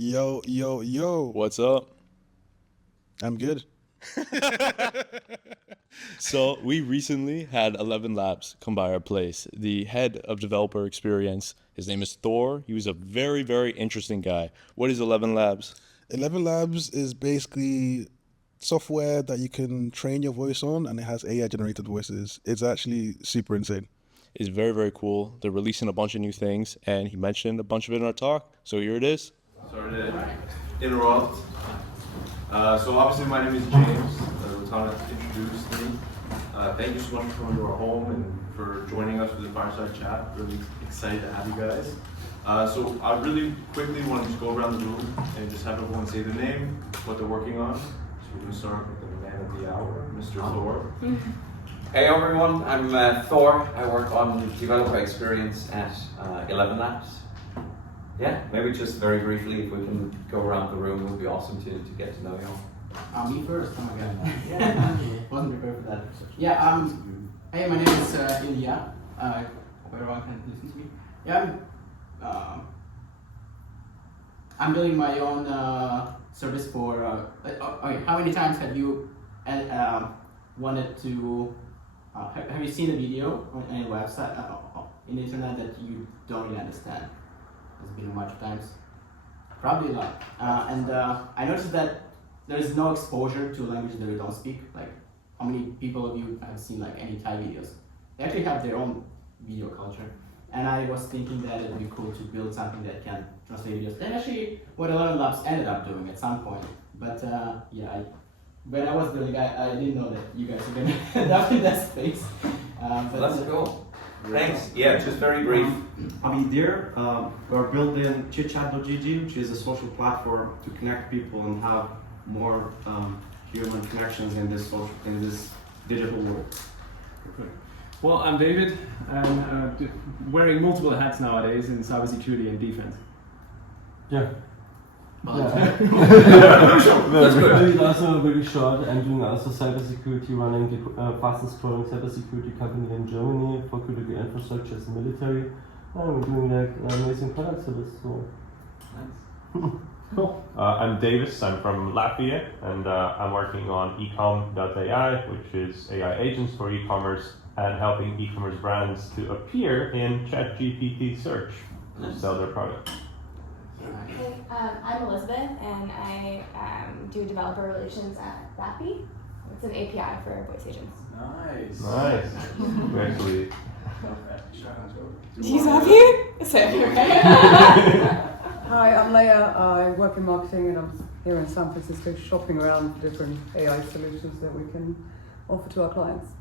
Yo, yo, yo. What's up? I'm good. So we recently had 11 Labs come by our place. The head of developer experience, his name is Thor. He was a very, very interesting guy. What is 11 Labs? ElevenLabs is basically software that you can train your voice on, and it has AI generated voices. It's actually super insane. It's very, very cool. They're releasing a bunch of new things, and he mentioned a bunch of it in our talk. So here it is. Sorry to interrupt. So obviously my name is James. Latana introduced me. Thank you so much for coming to our home and for joining us for the fireside chat. Really excited to have you guys. So I really quickly want to just go around the room and just have everyone say their name, what they're working on. So we're going to start with the man of the hour, Mr. Thor. Hey everyone, I'm Thor. I work on developer experience at ElevenLabs. Yeah, maybe just very briefly, if we can go around the room, it would be awesome to get to know you all. Me first. Oh my god. Yeah, wasn't prepared for that. Yeah. Hey, my name is Ilya. Hope everyone can listen to me. Yeah. I'm building my own service for. Okay, how many times have you wanted to? Have you seen a video on any website in the internet that you don't really understand? It's been a bunch of times. Probably a lot. And I noticed that there is no exposure to languages that we don't speak. Like, how many people of you have seen like any Thai videos? They actually have their own video culture. And I was thinking that it would be cool to build something that can translate videos. And actually, what ElevenLabs ended up doing at some point. But when I was building, I didn't know that you guys were going to end up in that space. Let's go. Thanks. Yeah, just very brief. There, we're building chitchat.gg, which is a social platform to connect people and have more human connections in this digital world. Well, I'm David. I'm wearing multiple hats nowadays in cybersecurity and defense. Yeah. That's Doing also very short. I'm doing also cybersecurity, running the fastest growing cybersecurity company in Germany for critical infrastructure as a military. And we're doing like amazing products for this. So. Nice. Cool. I'm Davis, I'm from Latvia, and I'm working on ecom.ai, which is AI agents for e-commerce and helping e-commerce brands to appear in ChatGPT search to sell their product. Hey, I'm Elizabeth, and I do developer relations at Lappy. It's an API for voice agents. Nice. We actually... He's happy? So, Hi, I'm Leia. I work in marketing and I'm here in San Francisco shopping around for different AI solutions that we can offer to our clients.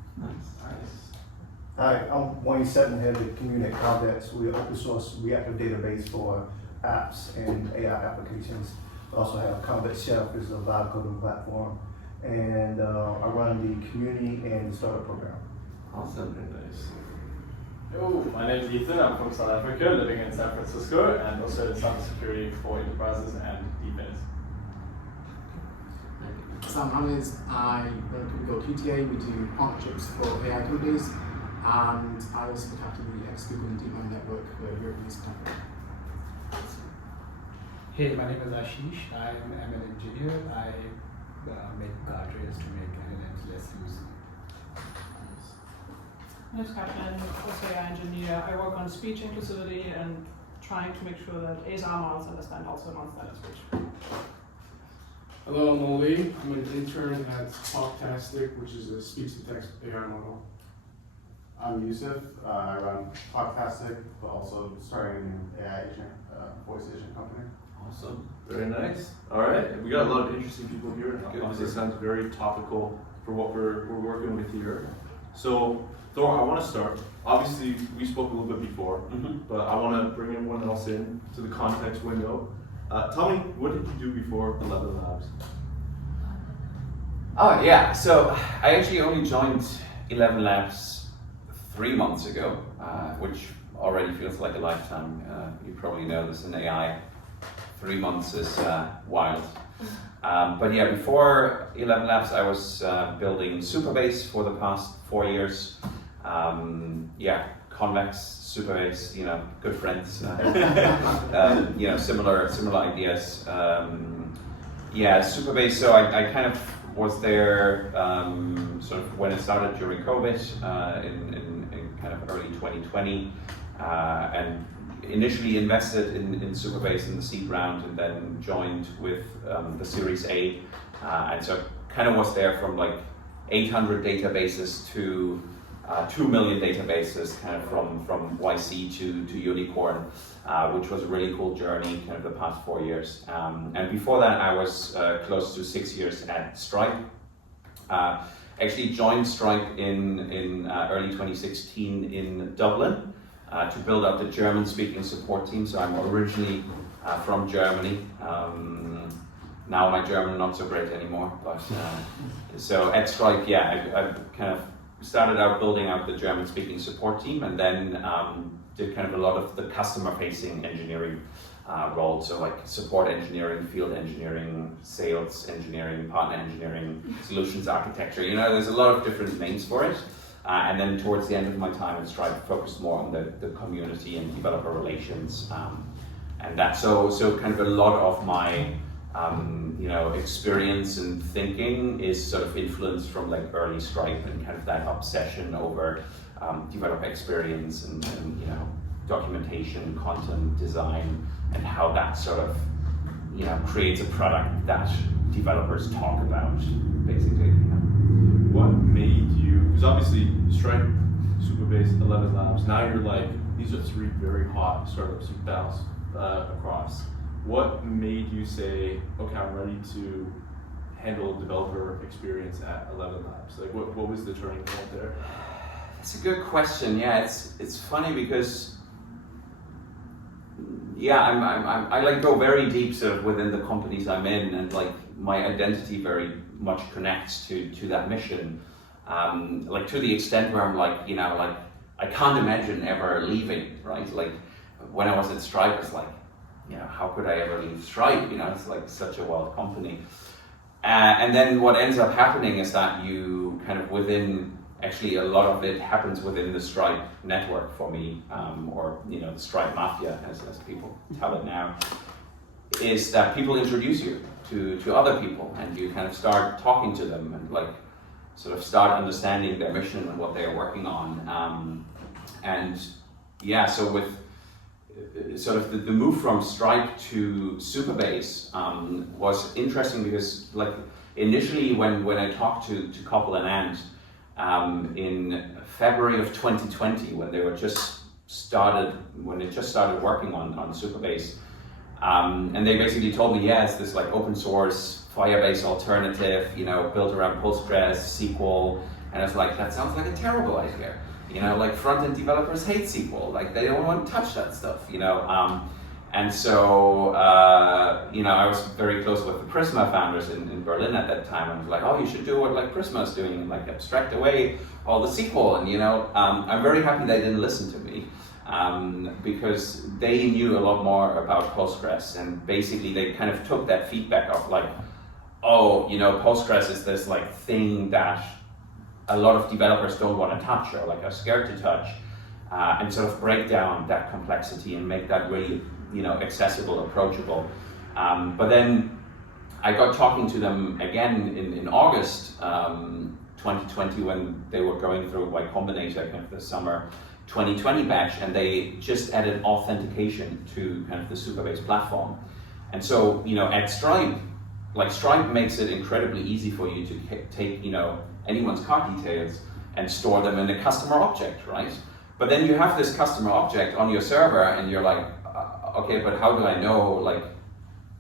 Hi, I'm Wayne Sutton, head of Community Convex. We're an open source reactive database for apps and AI applications. We also have Thor Schaeff, is a live coding platform, and I run the community and the startup program. Awesome. Very nice. Hello, my name is Ethan. I'm from South Africa, living in San Francisco, and also in cybersecurity for enterprises and defense. So my name is I go QTA. We do partnerships for AI companies, and I also look after the ex-Google and DeepMind network for European company. Hey, my name is Ashish. I am an engineer. I make guardrails to make LLMs less useful. My name is Katrin, also AI engineer. I work on speech inclusivity and trying to make sure that ASR models understand also non-standard speech. Hello, I'm Oli. I'm an intern at Talktastic, which is a speech-to-text AI model. I'm Yusuf. I run Talktastic, but also starting an AI agent, voice agent company. Awesome. Very nice. All right. We got a lot of interesting people here. Obviously, it sounds very topical for what we're working with here. So, Thor, I want to start. Obviously, we spoke a little bit before, but I want to bring everyone else in to the context window. Tell me, what did you do before ElevenLabs? Oh yeah, so I actually only joined ElevenLabs 3 months ago, which already feels like a lifetime. You probably know this in AI. 3 months is wild. But yeah, before ElevenLabs, I was building Superbase for the past 4 years. Convex, Superbase, good friends, similar ideas. Superbase. So I kind of was there sort of when it started during COVID in kind of early 2020, and initially invested in Superbase in the seed round, and then joined with the Series A, and so kind of was there from like 800 databases to 2 million databases, kind of from YC to unicorn, which was a really cool journey, kind of the past 4 years. And before that, I was close to 6 years at Stripe. Actually joined Stripe in early 2016 in Dublin to build up the German-speaking support team. So I'm originally from Germany. Now my German not so great anymore, but so at Stripe, I kind of started out building out the German-speaking support team, and then did kind of a lot of the customer-facing engineering role. So like support engineering, field engineering, sales engineering, partner engineering, solutions architecture. There's a lot of different names for it. And then towards the end of my time at Stripe, focused more on the community and developer relations, and that. So kind of a lot of my experience and thinking is sort of influenced from like early Stripe and kind of that obsession over developer experience and documentation, content design, and how that sort of creates a product that developers talk about, basically. What made you? Because obviously Stripe, Superbase, ElevenLabs. Now you're like, these are three very hot startups you've bounced across. What made you say, okay, I'm ready to handle developer experience at ElevenLabs? Like, what was the turning point there? That's a good question. Yeah, it's funny because I like go very deep sort of within the companies I'm in, and like my identity very much connects to that mission. Like to the extent where I'm like, I can't imagine ever leaving, right? Like when I was at Stripe, it's like, how could I ever leave Stripe? It's like such a wild company. And then what ends up happening is that you kind of actually a lot of it happens within the Stripe network for me, or the Stripe mafia, as people tell it now, is that people introduce you to other people, and you kind of start talking to them and like sort of start understanding their mission and what they're working on. So with sort of the move from Stripe to Superbase was interesting because like initially when I talked to Koppel and Ant in February of 2020, when they just started working on Superbase, and they basically told me, it's this like open source Firebase alternative, built around Postgres, SQL, and I was like, that sounds like a terrible idea. Like front-end developers hate SQL, like they don't want to touch that stuff, And so, I was very close with the Prisma founders in Berlin at that time. I was like, oh, you should do what like Prisma is doing, and like abstract away all the SQL. And I'm very happy they didn't listen to me, because they knew a lot more about Postgres, and basically they kind of took that feedback of like, oh, Postgres is this like thing that a lot of developers don't want to touch or like are scared to touch, and sort of break down that complexity and make that really accessible, approachable. But then I got talking to them again in August 2020 when they were going through Y Combinator, kind of the summer 2020 batch, and they just added authentication to kind of the Superbase platform. And so at Stripe, like Stripe makes it incredibly easy for you to take anyone's card details and store them in a customer object, right? But then you have this customer object on your server, and you're like, okay, but how do I know like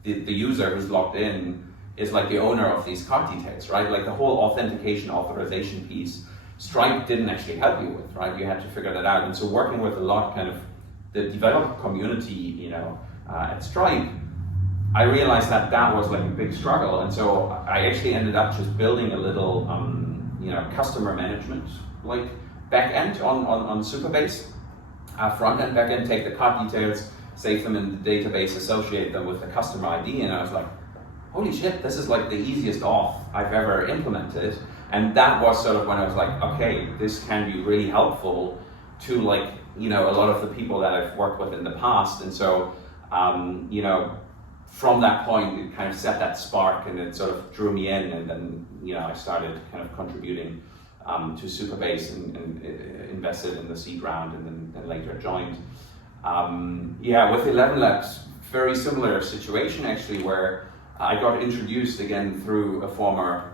the user who's logged in is like the owner of these card details, right? Like the whole authentication authorization piece, Stripe didn't actually help you with, right? You had to figure that out. And so working with a lot kind of the developer community, at Stripe, I realized that was like a big struggle. And so I actually ended up just building a little, customer management like backend on Superbase, front end, back end, take the card details, save them in the database, associate them with the customer ID, and I was like, holy shit, this is like the easiest auth I've ever implemented. And that was sort of when I was like, okay, this can be really helpful to like you know, a lot of the people that I've worked with in the past. And so, you know, from that point, it kind of set that spark and it sort of drew me in. And then, you know, I started kind of contributing to Superbase and invested in the seed round and then later joined. Yeah, with ElevenLabs, very similar situation actually, where I got introduced again through a former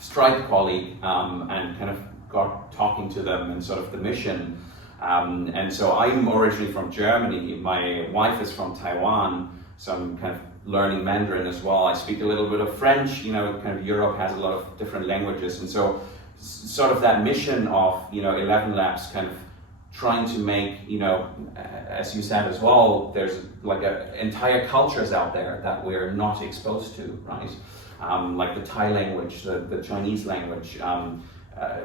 Stripe colleague and kind of got talking to them and sort of the mission. And so I'm originally from Germany. My wife is from Taiwan, so I'm kind of learning Mandarin as well. I speak a little bit of French. You know, kind of Europe has a lot of different languages, and so sort of that mission of, you know, ElevenLabs kind of trying to make, you know, as you said as well, there's like entire cultures out there that we're not exposed to, right? Like the Thai language, the Chinese language,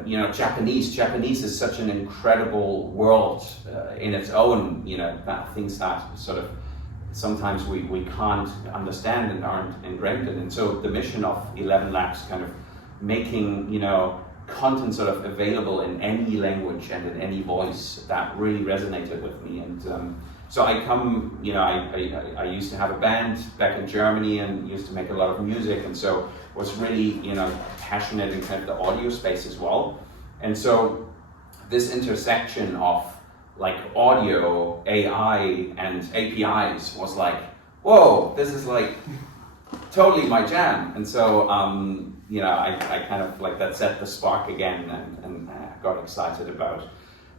you know, Japanese. Japanese is such an incredible world in its own, you know, things that sort of sometimes we can't understand and aren't ingrained in. And so the mission of ElevenLabs kind of making, you know, content sort of available in any language and in any voice, that really resonated with me. And so I come, you know, I used to have a band back in Germany and used to make a lot of music, and so was really, you know, passionate in kind of the audio space as well. And so this intersection of like audio, AI, and APIs was like, whoa, this is like totally my jam. And so, you know, I kind of like that set the spark again and got excited about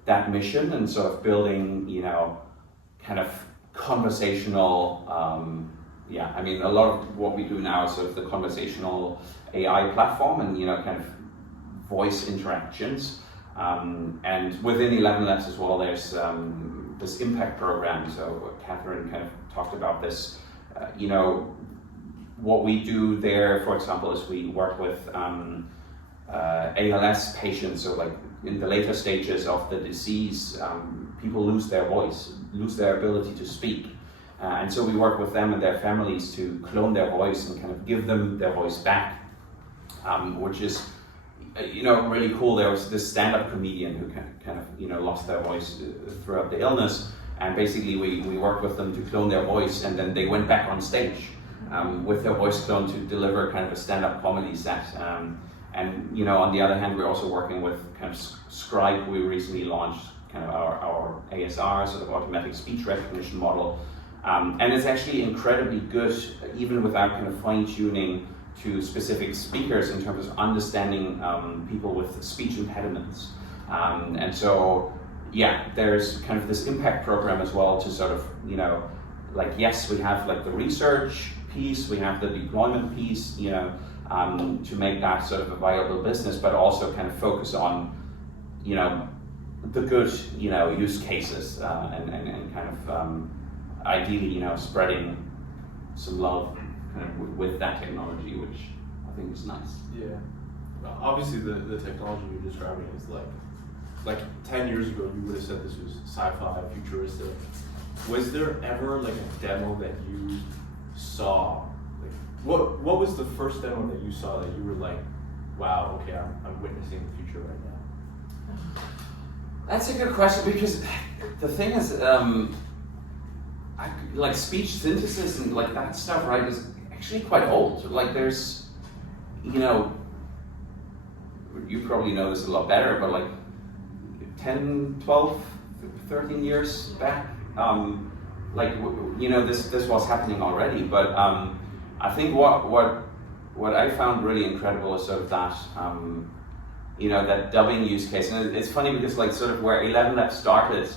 that mission and sort of building, you know, kind of conversational, yeah, I mean, a lot of what we do now is sort of the conversational AI platform and, you know, kind of voice interactions. And within ElevenLabs as well, there's this impact program. So Catherine kind of talked about this, you know, what we do there, for example, is we work with ALS patients. So like in the later stages of the disease, people lose their voice, lose their ability to speak. And so we work with them and their families to clone their voice and kind of give them their voice back, which is, you know, really cool. There was this stand-up comedian who kind of, you know, lost their voice throughout the illness. And basically we worked with them to clone their voice, and then they went back on stage with their voice clone to deliver kind of a stand-up comedy set. And, you know, on the other hand, we're also working with kind of Scribe. We recently launched kind of our ASR, sort of automatic speech recognition model. And it's actually incredibly good, even without kind of fine-tuning to specific speakers in terms of understanding people with speech impediments. And so, yeah, there's kind of this impact program as well to sort of, you know, like, yes, we have like the research piece, we have the deployment piece, you know, to make that sort of a viable business, but also kind of focus on, you know, the good, you know, use cases and kind of ideally, you know, spreading some love kind of with that technology, which I think is nice. Yeah. Obviously, the technology you're describing is like 10 years ago, you would have said this was sci-fi, futuristic. Was there ever like a demo that you saw? Like, what was the first demo that you saw that you were like, wow, okay, I'm witnessing the future right now? That's a good question, because the thing is, like speech synthesis and like that stuff, right, is actually quite old. Like there's, you know, you probably know this a lot better, but like 10, 12, 13 years back, like, you know, this was happening already. But I think what I found really incredible is sort of that, you know, that dubbing use case. And it's funny because like sort of where ElevenLabs started,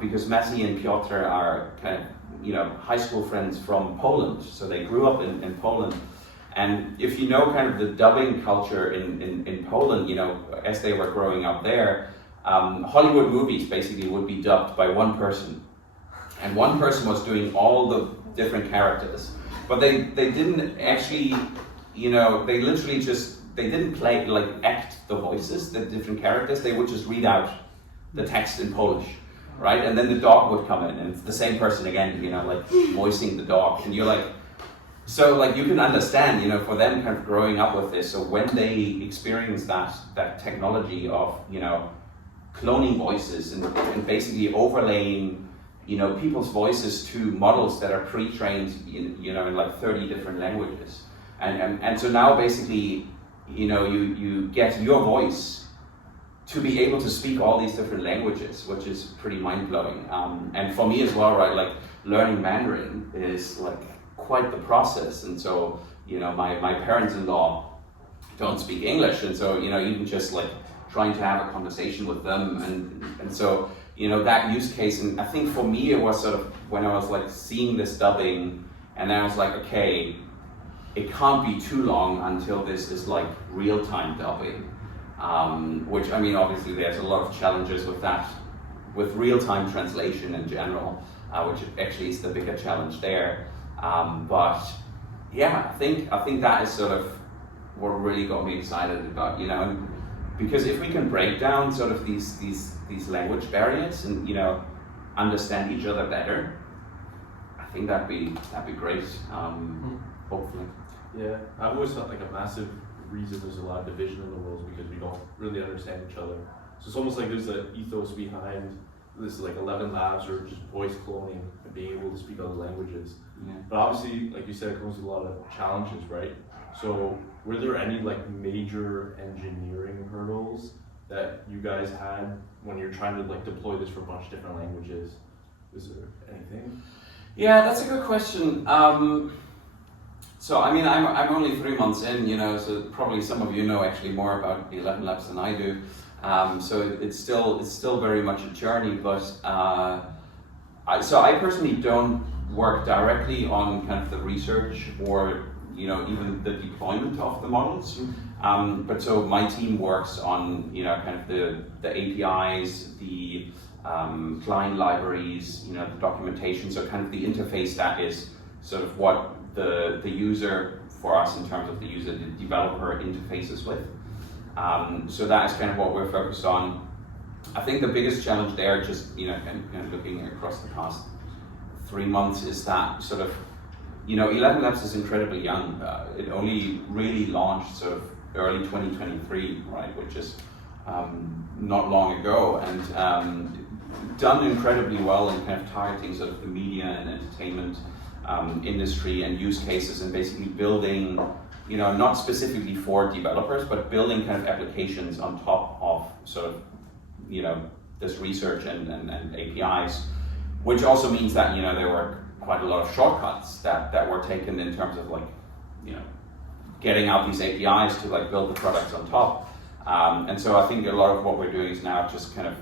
because Messi and Piotr are kind of, you know, high school friends from Poland. So they grew up in Poland. And if you know kind of the dubbing culture in Poland, you know, as they were growing up there, Hollywood movies basically would be dubbed by one person. And one person was doing all the different characters. But they didn't actually, you know, they literally just, they didn't play, like act the voices, the different characters. They would just read out the text in Polish, right? And then the dog would come in and it's the same person again, you know, like voicing the dog. And you're like, so like you can understand, you know, for them kind of growing up with this. So when they experience that technology of, you know, cloning voices and basically overlaying, people's voices to models that are pre-trained, in like 30 different languages. And so now basically, you get your voice to be able to speak all these different languages, which is pretty mind-blowing. And for me as well, right, like learning Mandarin is like quite the process. And so, my parents-in-law don't speak English. And so, even just like trying to have a conversation with them. And so, that use case, and I think for me it was sort of when I was like seeing this dubbing, and I was like, okay, it can't be too long until this is like real-time dubbing. Which, I mean, obviously there's a lot of challenges with that, with real-time translation in general, which actually is the bigger challenge there. But yeah, I think that is sort of what really got me excited about, because if we can break down sort of these language barriers and, understand each other better, I think that'd be great, hopefully. Yeah, I've always felt like a massive reason there's a lot of division in the world is because we don't really understand each other. So it's almost like there's an ethos behind this, like ElevenLabs or just voice cloning and being able to speak other languages. Yeah. But obviously, like you said, it comes with a lot of challenges, right? So were there any like major engineering hurdles that you guys had when you're trying to like deploy this for a bunch of different languages? Is there anything? Yeah, that's a good question. So I mean, I'm only 3 months in, so probably some of you know actually more about the ElevenLabs than I do. So it's still very much a journey, but so I personally don't work directly on kind of the research or even the deployment of the models. But so my team works on kind of the APIs, the client libraries, the documentation. So kind of the interface that is sort of what the user for us in terms of the developer interfaces with. So that is kind of what we're focused on. I think the biggest challenge there, just kind of looking across the past 3 months, is that sort of ElevenLabs is incredibly young. It only really launched sort of early 2023, right, which is not long ago, and done incredibly well in kind of targeting sort of the media and entertainment industry and use cases, and basically building, not specifically for developers, but building kind of applications on top of sort of, this research and APIs, which also means that, there were quite a lot of shortcuts that were taken in terms of like, getting out these APIs to like build the products on top. And so I think a lot of what we're doing is now just kind of,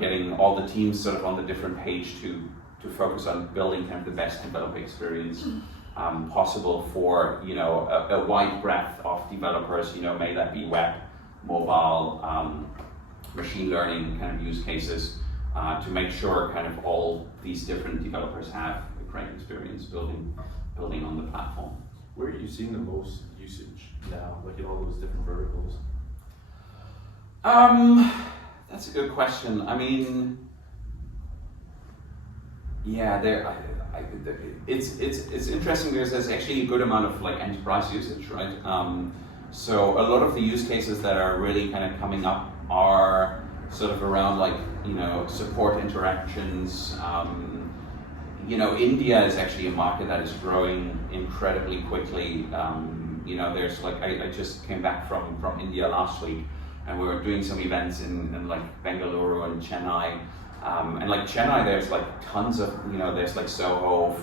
getting all the teams sort of on the different page to focus on building kind of the best developer experience possible for, a wide breadth of developers, may that be web, mobile, machine learning kind of use cases, to make sure kind of all these different developers have a great experience building on the platform. Where are you seeing the most usage now, like in all those different verticals? That's a good question. I mean, yeah, it's interesting because there's actually a good amount of like enterprise usage, right? So a lot of the use cases that are really kind of coming up are sort of around like, support interactions. India is actually a market that is growing incredibly quickly. There's like, I just came back from India last week, and we were doing some events in like Bengaluru and Chennai. And like Chennai, there's like tons of, there's like Soho,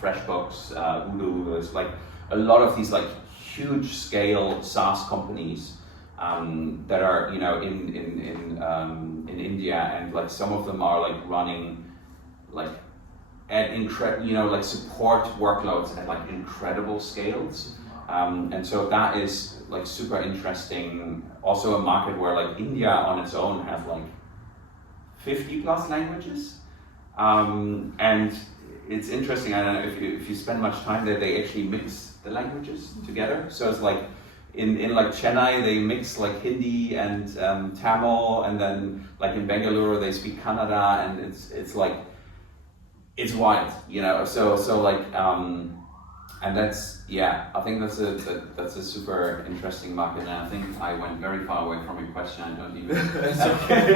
FreshBooks, Udu, there's like a lot of these like huge scale SaaS companies that are, in India, and like some of them are like running like at like support workloads at like incredible scales. And so that is like super interesting. Also a market where like India on its own has like 50 plus languages. And it's interesting, I don't know if you spend much time there, they actually mix the languages together. So it's like in like Chennai, they mix like Hindi and Tamil, and then like in Bengaluru, they speak Kannada, and it's like, it's wild, So like, And that's, yeah, I think that's a super interesting market, and I think I went very far away from your question. I don't even. It's okay.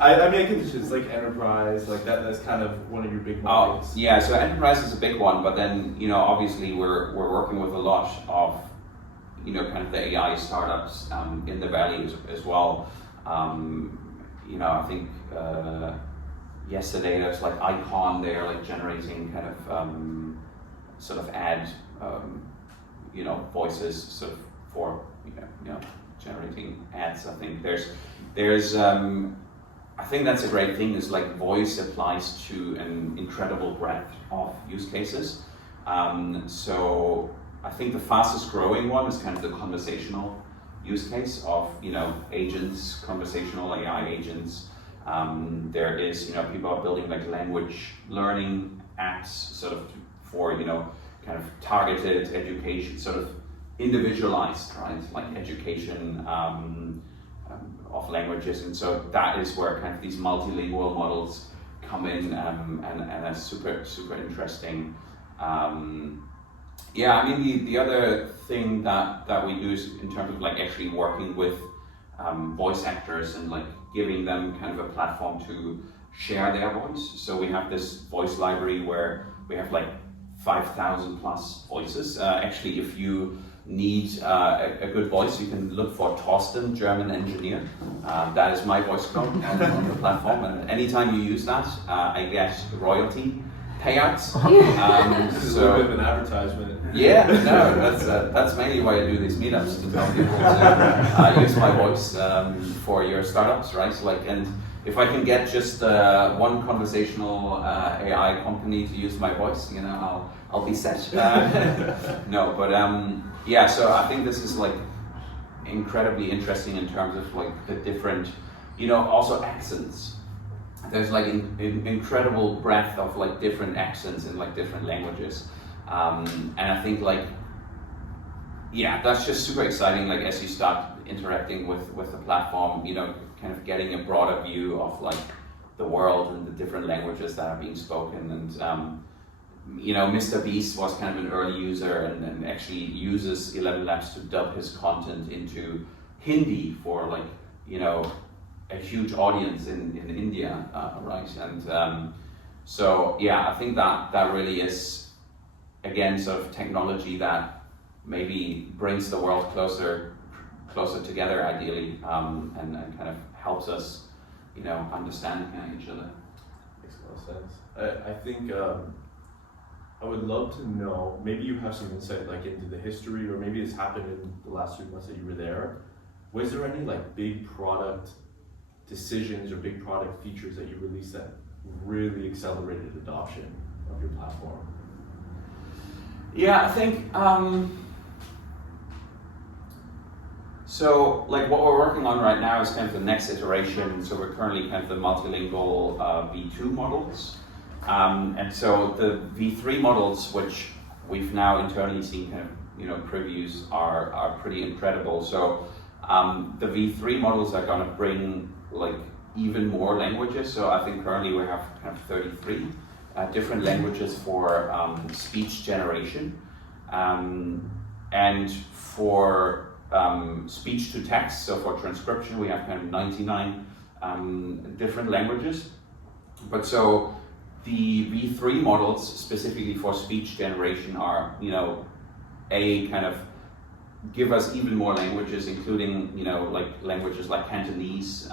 I mean, I can just like enterprise, like that's kind of one of your big markets. Yeah, so enterprise is a big one, but then obviously we're working with a lot of kind of the AI startups in the Valley as well. I think yesterday there's like Icon, they're like generating kind of sort of ad voices sort of for generating ads. I think there's I think that's a great thing, is like voice applies to an incredible breadth of use cases. So I think the fastest growing one is kind of the conversational use case of agents, conversational AI agents. There is people are building like language learning apps sort of for kind of targeted education, sort of individualized, right? Like education of languages, and so that is where kind of these multilingual models come in, and that's super interesting. Yeah, I mean the other thing that we do is in terms of like actually working with voice actors and like giving them kind of a platform to share their voice. So we have this voice library where we have like 5,000 plus voices. Actually, if you need a good voice, you can look for Thorsten, German engineer. That is my voice code on the platform, and anytime you use that, I get royalty payouts. This is a little bit of an advertisement. Yeah, no, that's mainly why I do these meetups, to tell people to use my voice for your startups, right? So like, and if I can get just one conversational AI company to use my voice, I'll be set. No, but yeah, so I think this is like incredibly interesting in terms of like the different, also accents. There's like an incredible breadth of like different accents in like different languages. And I think like, yeah, that's just super exciting. Like as you start interacting with the platform, kind of getting a broader view of like the world and the different languages that are being spoken. And Mr. Beast was kind of an early user and actually uses ElevenLabs to dub his content into Hindi for like, a huge audience in India, right? And so yeah, I think that really is, again, sort of technology that maybe brings the world closer together, ideally, and kind of helps us, understand each other. Makes a lot of sense. I think I would love to know, maybe you have some insight like into the history, or maybe it's happened in the last 3 months that you were there. Was there any like big product decisions or big product features that you released that really accelerated adoption of your platform? Yeah, I think so. Like what we're working on right now is kind of the next iteration. So we're currently kind of the multilingual V2 models, and so the V3 models, which we've now internally seen kind of previews, are pretty incredible. So the V3 models are going to bring like even more languages. So I think currently we have kind of 33 different languages for speech generation, and for speech to text, so for transcription, we have kind of 99 different languages. But so the V3 models specifically for speech generation are, kind of give us even more languages, including, like languages like Cantonese,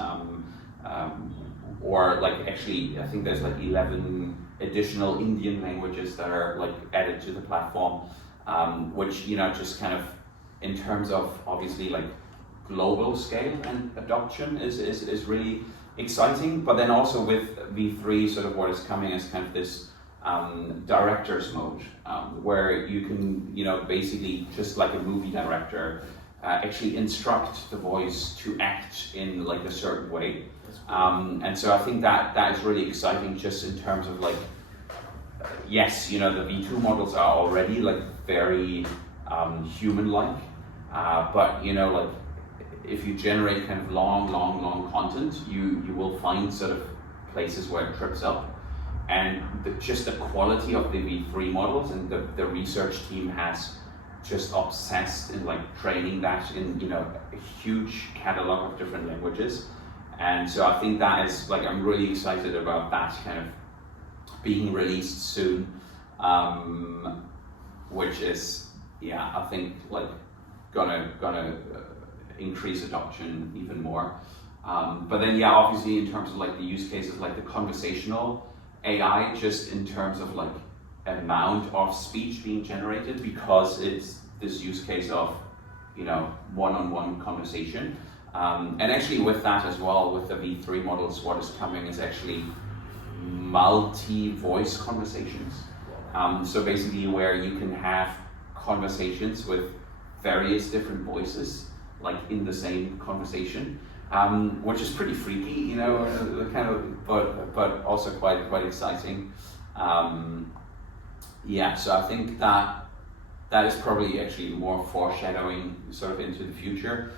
or like actually, I think there's like 11 additional Indian languages that are like added to the platform, which, just kind of in terms of obviously like global scale and adoption is really exciting. But then also with V3, sort of what is coming as kind of this director's mode, where you can, basically just like a movie director, actually instruct the voice to act in like a certain way. And so I think that is really exciting, just in terms of like, yes, the V2 models are already like very human-like, but like if you generate kind of long content, you will find sort of places where it trips up. and just the quality of the V3 models, and the research team has just obsessed in like training that in, you know, a huge catalog of different languages. And so I think that is like, I'm really excited about that kind of being released soon, which is, yeah, I think like gonna increase adoption even more. But then, yeah, obviously in terms of like the use cases, like the conversational AI, just in terms of like amount of speech being generated, because it's this use case of, you know, one-on-one conversation. And actually with that as well, with the V3 models, what is coming is actually multi-voice conversations. So basically where you can have conversations with various different voices, like in the same conversation, which is pretty freaky, you know, kind of, but also quite exciting. Yeah, so I think that is probably actually more foreshadowing sort of into the future.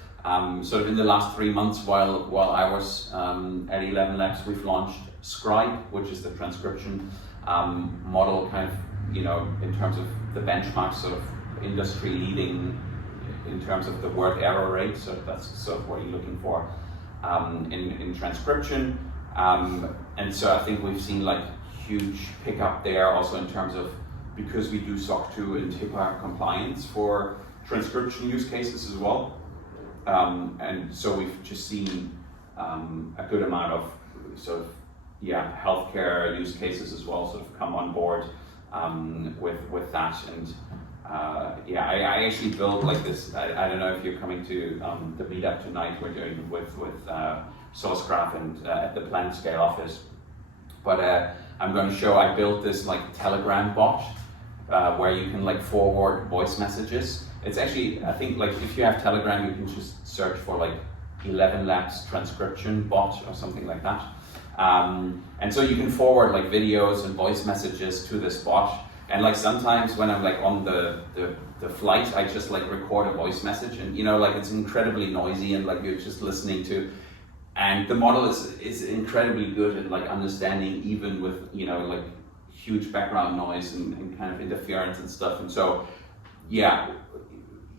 Sort of in the last 3 months while I was at ElevenLabs, we've launched Scribe, which is the transcription model, kind of, you know, in terms of the benchmark, sort of industry leading in terms of the word error rate. So that's sort of what you're looking for in transcription. And so I think we've seen like huge pickup there also in terms of, because we do SOC 2 and HIPAA compliance for transcription use cases as well. And so we've just seen a good amount of sort of, yeah, healthcare use cases as well sort of come on board with that. And yeah, I actually built like this, I don't know if you're coming to the meetup tonight we're doing with Sourcegraph and at the Planet Scale office. But I'm going to show, I built this like Telegram bot where you can like forward voice messages. It's actually, I think like if you have Telegram, you can just search for like ElevenLabs transcription bot or something like that. And so you can forward like videos and voice messages to this bot. And like sometimes when I'm like on the flight, I just like record a voice message, and you know, like it's incredibly noisy and like you're just listening to, and the model is incredibly good at like understanding even with, you know, like huge background noise and kind of interference and stuff. And so, yeah,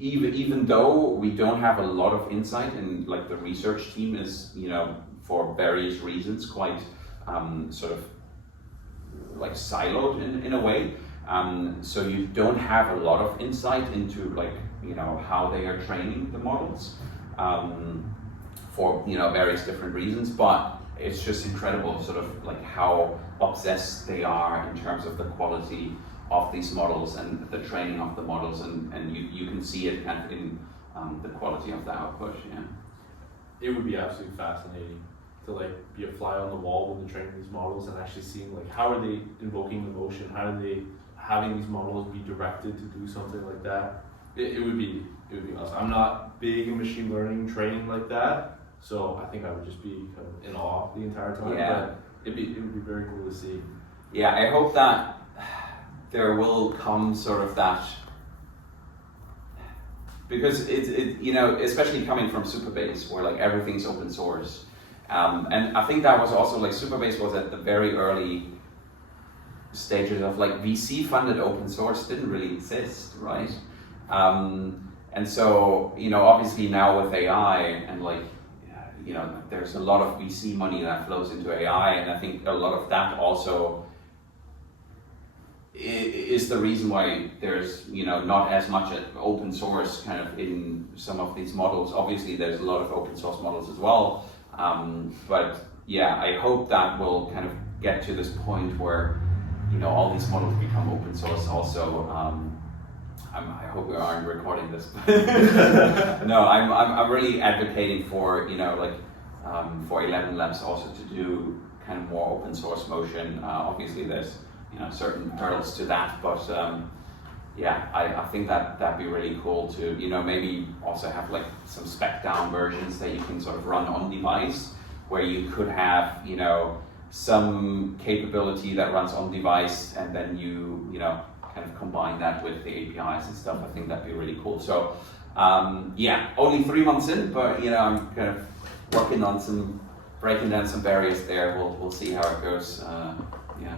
even though we don't have a lot of insight, and like the research team is, you know, for various reasons quite sort of like siloed in a way. So you don't have a lot of insight into like, you know, how they are training the models for, you know, various different reasons, but it's just incredible sort of like how obsessed they are in terms of the quality of these models and the training of the models, and you can see it kind of in the quality of the output. Yeah. It would be absolutely fascinating to like be a fly on the wall when they're training these models and actually seeing like how are they invoking emotion, how are they having these models be directed to do something like that. It would be awesome. I'm not big in machine learning training like that, so I think I would just be kind of in awe the entire time. Yeah. But it would be very cool to see. Yeah, I hope that there will come sort of that, because it you know, especially coming from Supabase where like everything's open source, and I think that was also like Supabase was at the very early stages of like VC funded open source didn't really exist, right? And so, you know, obviously now with AI and like, you know, there's a lot of VC money that flows into AI, and I think a lot of that also is the reason why there's, you know, not as much open source kind of in some of these models. Obviously there's a lot of open source models as well, but yeah, I hope that will kind of get to this point where, you know, all these models become open source also. I hope we aren't recording this. No, I'm really advocating for, you know, like for ElevenLabs also to do kind of more open source motion. Obviously there's, you know, certain hurdles to that, but yeah, I think that'd be really cool to, you know, maybe also have like some spec down versions that you can sort of run on device, where you could have, you know, some capability that runs on device, and then you know, kind of combine that with the APIs and stuff. I think that'd be really cool. So yeah, only 3 months in, but you know, I'm kind of working on breaking down some barriers there. We'll see how it goes. Yeah.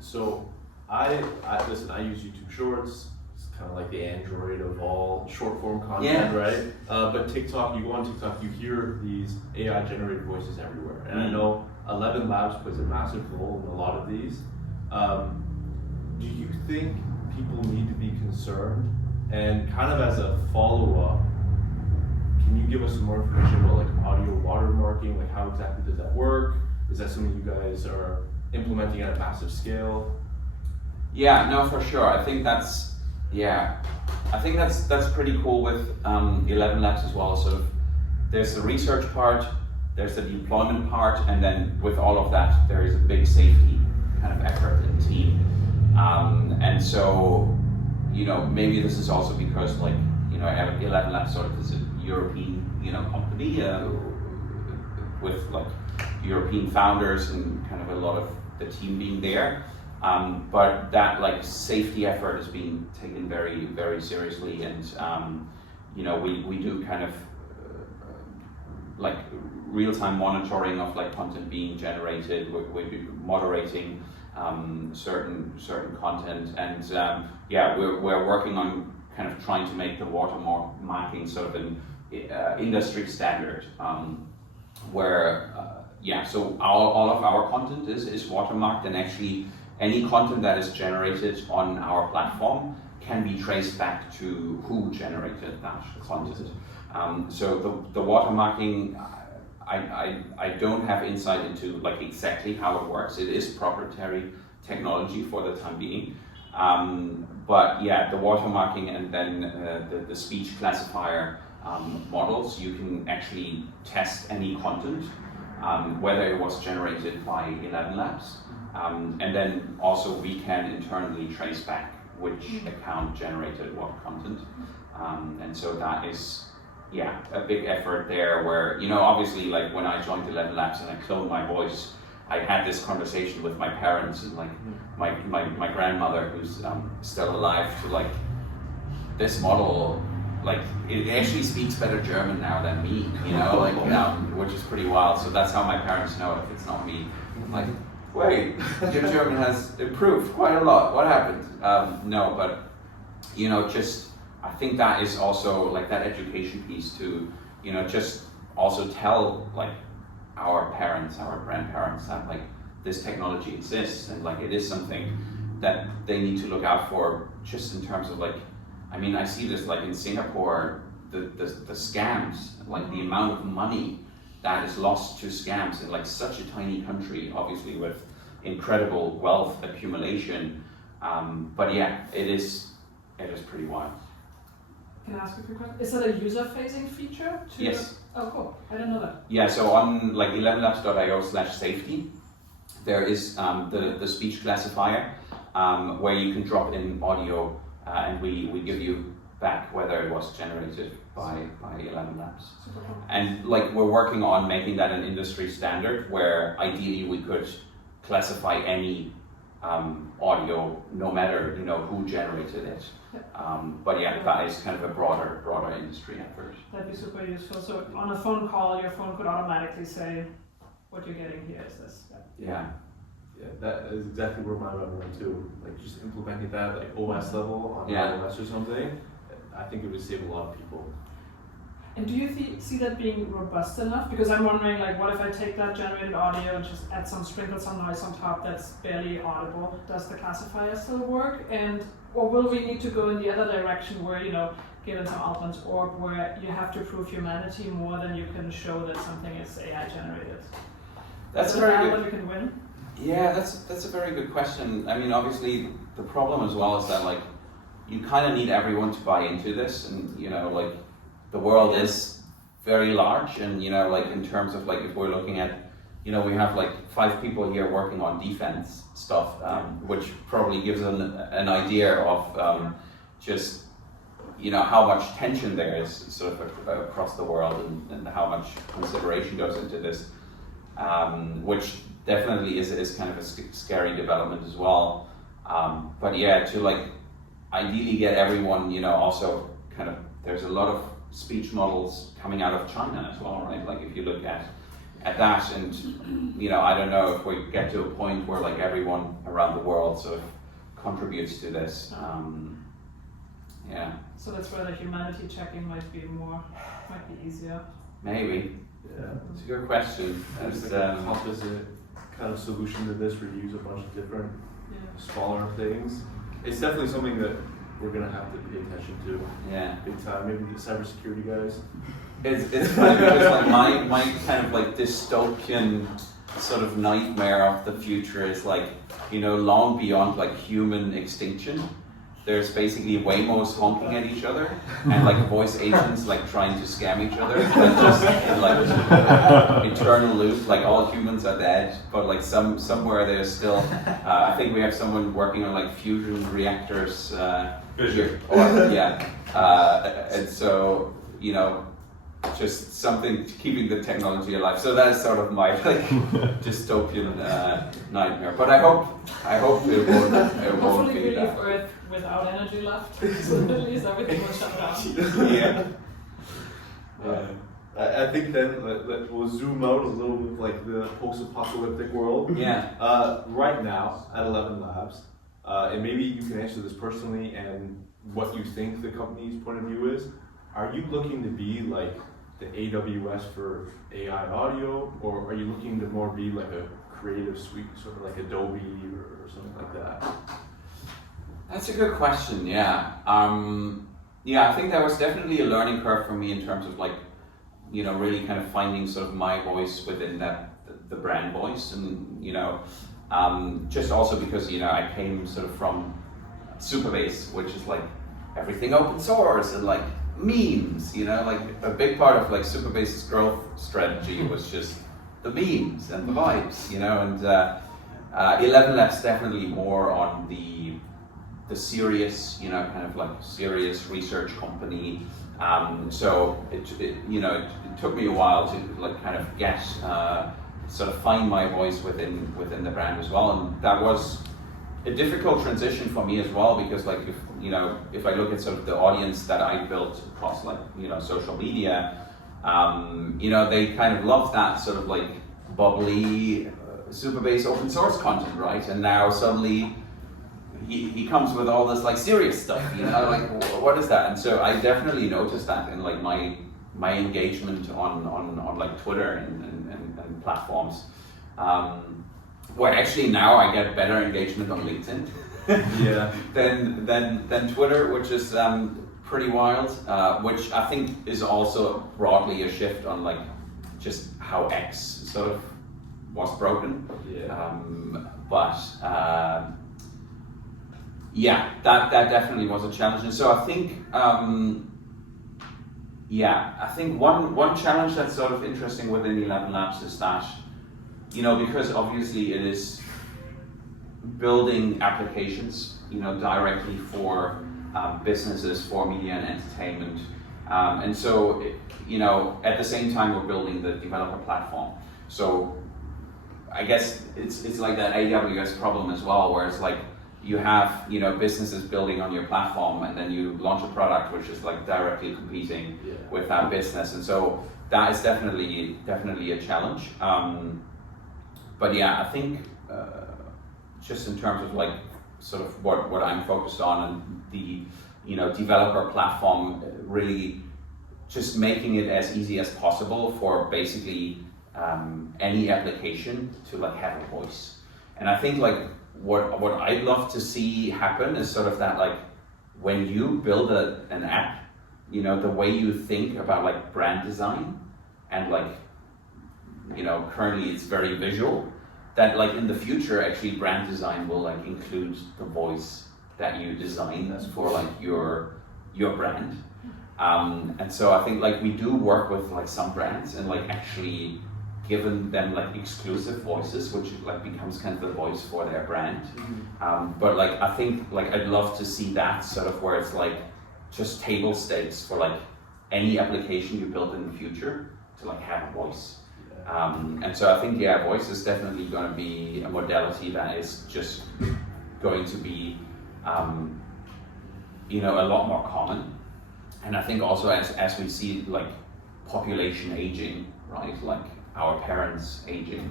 So I listen. I use YouTube Shorts. It's kind of like the Android of all short form content, Yeah. right? But TikTok, you go on TikTok, you hear these AI generated voices everywhere, and I know ElevenLabs plays a massive role in a lot of these. Do you think people need to be concerned? And kind of as a follow up, can you give us some more information about like audio watermarking? Like how exactly does that work? Is that something you guys are implementing at a massive scale? Yeah, no, for sure. I think that's pretty cool with ElevenLabs as well. So there's the research part, there's the deployment part, and then with all of that, there is a big safety kind of effort and team. And so, maybe this is also because ElevenLabs sort of is a European, company with like European founders and kind of a lot of the team being there. But that like safety effort is being taken very, very seriously, and we do kind of like real-time monitoring of like content being generated. We're moderating certain content, and we're working on kind of trying to make the watermarking sort of an industry standard, where so all of our content is watermarked, and actually any content that is generated on our platform can be traced back to who generated that content. So the watermarking, I don't have insight into like exactly how it works. It is proprietary technology for the time being. But yeah, the watermarking and then the speech classifier models, you can actually test any content, whether it was generated by ElevenLabs. And then also we can internally trace back which account generated what content. And so that is, a big effort there where, obviously like when I joined ElevenLabs and I cloned my voice, I had this conversation with my parents and like my grandmother who's still alive to like, this model, like it actually speaks better German now than me, which is pretty wild. So that's how my parents know if it's not me. I'm like, wait, your German has improved quite a lot. What happened? No, but I think that is also like that education piece to, just also tell like our parents, our grandparents that like this technology exists and like it is something that they need to look out for, just in terms of like, I mean, I see this like in Singapore, the scams, like the amount of money that is lost to scams in like such a tiny country, obviously with incredible wealth accumulation. But yeah, it is pretty wild. Can I ask a quick question? Is that a user-facing feature? Yes. Oh, cool. I didn't know that. Yeah, so on like elevenlabs.io/safety, there is the speech classifier where you can drop in audio and we give you back whether it was generated by ElevenLabs. And like we're working on making that an industry standard where ideally we could classify any audio, no matter who generated it. But yeah, that is kind of a broader industry effort. That'd be super useful. So on a phone call, your phone could automatically say, what you're getting here is this. Yeah. Yeah, that is exactly where my mind went too. Like just implementing that like OS level on iOS or something, I think it would save a lot of people. And do you see that being robust enough? Because I'm wondering, like, what if I take that generated audio and just sprinkle some noise on top that's barely audible? Does the classifier still work? Or will we need to go in the other direction where, given some Altman's orb, where you have to prove humanity more than you can show that something is AI generated? That's is a very that good. You can win? Yeah, that's a very good question. I mean, obviously, the problem as well is that like you kind of need everyone to buy into this, and like the world is very large, and like in terms of like if we're looking at, we have like 5 people here working on defense stuff, which probably gives an idea of just how much tension there is sort of across the world, and how much consideration goes into this, which definitely is kind of a scary development as well. But yeah, to like ideally get everyone, also kind of, there's a lot of speech models coming out of China as well, right? Like if you look at at that. And I don't know if we get to a point where like everyone around the world sort of contributes to this. Yeah. So that's where the humanity checking might be easier. Maybe. Yeah. It's a good question. There's like a composite kind of solution to this where you use a bunch of different smaller things. It's definitely something that we're gonna have to pay attention to. Yeah. Big time. Maybe the cybersecurity guys. It's funny because like my kind of like dystopian sort of nightmare of the future is like, long beyond like human extinction. There's basically Waymos honking at each other and like voice agents like trying to scam each other. And just in like eternal loop, like all humans are dead, but like somewhere there's still. I think we have someone working on like fusion reactors. Here. And so just something keeping the technology alive. So that is sort of my like dystopian nightmare. But I hope it won't Hopefully be we leave that. Earth without energy left, so at least everything will shut down. Yeah. I think then we'll zoom out a little bit like the post-apocalyptic world. Yeah. Right now at ElevenLabs, and maybe you can answer this personally and what you think the company's point of view is. Are you looking to be like the AWS for AI audio, or are you looking to more be like a creative suite, sort of like Adobe or something like that? That's a good question. Yeah. I think that was definitely a learning curve for me in terms of like, really kind of finding sort of my voice within the brand voice, and just also because I came sort of from Superbase, which is like everything open source and like memes, like a big part of like Superbase's growth strategy was just the memes and the vibes, and ElevenLabs definitely more on the serious, kind of like serious research company. So it took me a while to like kind of get sort of find my voice within the brand as well, and that was a difficult transition for me as well, because like if I look at sort of the audience that I built across like social media, they kind of love that sort of like bubbly Superbase open source content, right? And now suddenly he comes with all this like serious stuff, like what is that? And so I definitely noticed that in like my engagement on like Twitter and platforms. Where actually now I get better engagement on LinkedIn than Twitter, which is pretty wild, which I think is also broadly a shift on like just how X sort of was broken. That definitely was a challenge. And so I think one challenge that's sort of interesting within ElevenLabs is that because obviously it is building applications, directly for businesses, for media and entertainment. And so, at the same time we're building the developer platform. So I guess it's like that AWS problem as well, where it's like you have, businesses building on your platform, and then you launch a product which is like directly competing with that business. And so that is definitely a challenge. But I think just in terms of like sort of what I'm focused on, and the developer platform, really just making it as easy as possible for basically any application to like have a voice. And I think like what I'd love to see happen is sort of that, like when you build an app, the way you think about like brand design, and like currently it's very visual, that like in the future actually brand design will like include the voice that you design for like your brand. And so I think like we do work with like some brands and like actually given them like exclusive voices, which like becomes kind of the voice for their brand. But like I think like I'd love to see that sort of where it's like just table stakes for like any application you build in the future to like have a voice. And so I think voice is definitely going to be a modality that is just going to be a lot more common. And I think also as we see like population aging, right, like our parents aging,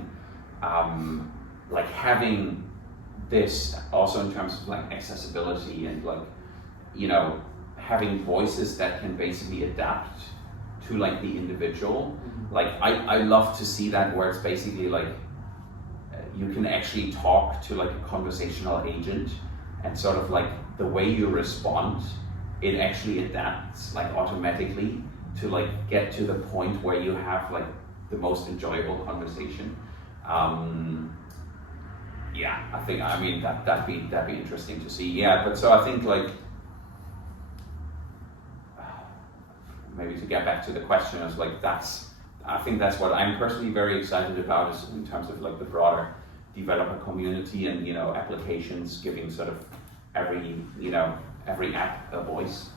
like having this also in terms of like accessibility and like, you know, having voices that can basically adapt to like the individual. Like I love to see that where it's basically like you can actually talk to like a conversational agent and sort of like the way you respond, it actually adapts like automatically to like get to the point where you have like the most enjoyable conversation. Yeah, I think, I mean, that'd be interesting to see. Yeah, but so I think like, maybe to get back to the question, is like I think that's what I'm personally very excited about, is in terms of like the broader developer community and, you know, applications giving sort of every app a voice.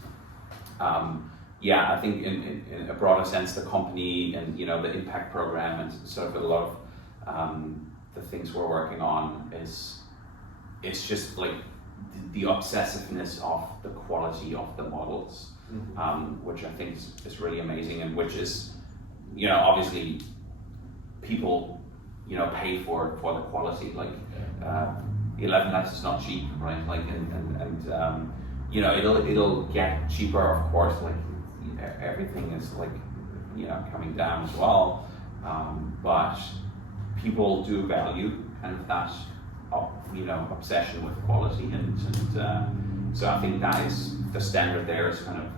Yeah, I think in a broader sense, the company and, you know, the impact program and sort of a lot of the things we're working on it's just like the obsessiveness of the quality of the models, which I think is really amazing, and which is, you know, obviously people, you know, pay for the quality. Like ElevenLabs is not cheap, right? Like and you know, it'll get cheaper, of course. Like everything is like, you know, coming down as well, but people do value kind of that, you know, obsession with quality, and so I think that is the standard there, is kind of